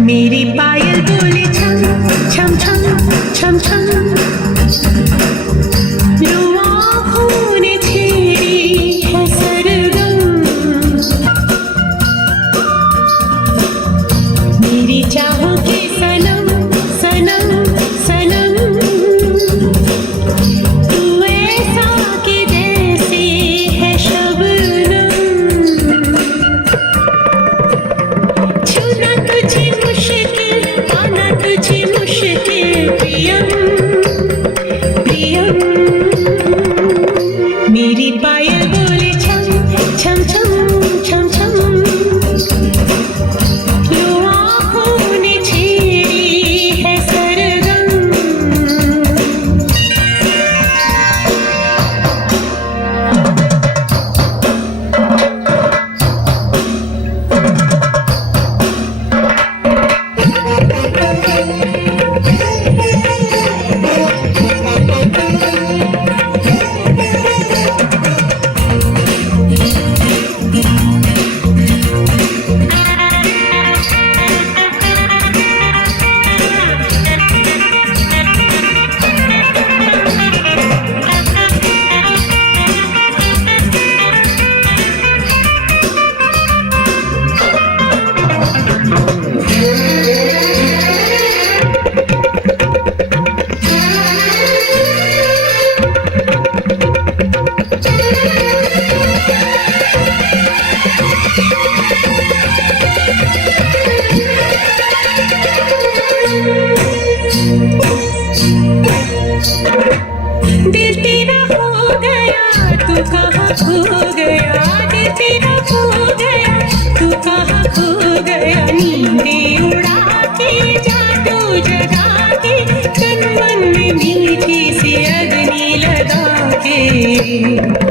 मेरी पायल बोले छम छम छम छम छम, रो आँखों ने छेड़ी है सरगम। मेरी चाहों के सनम सनम सनम, तू ऐसा के जैसे है शबनम। छूना तुझे मुश्किल, पाना तुझे मुश्किल प्रियम प्रियम। मेरी पायल बोले छम छम छम छम छम, लो आँखों ने छेड़ी है सरगम। दिल तेरा हो गया तू कहाँ खो गया, दिल तेरा हो गया तू कहाँ खो गया। नींदें उड़ा के जादू जगा के, तन मन में मीठी सी अग्नि लगा के।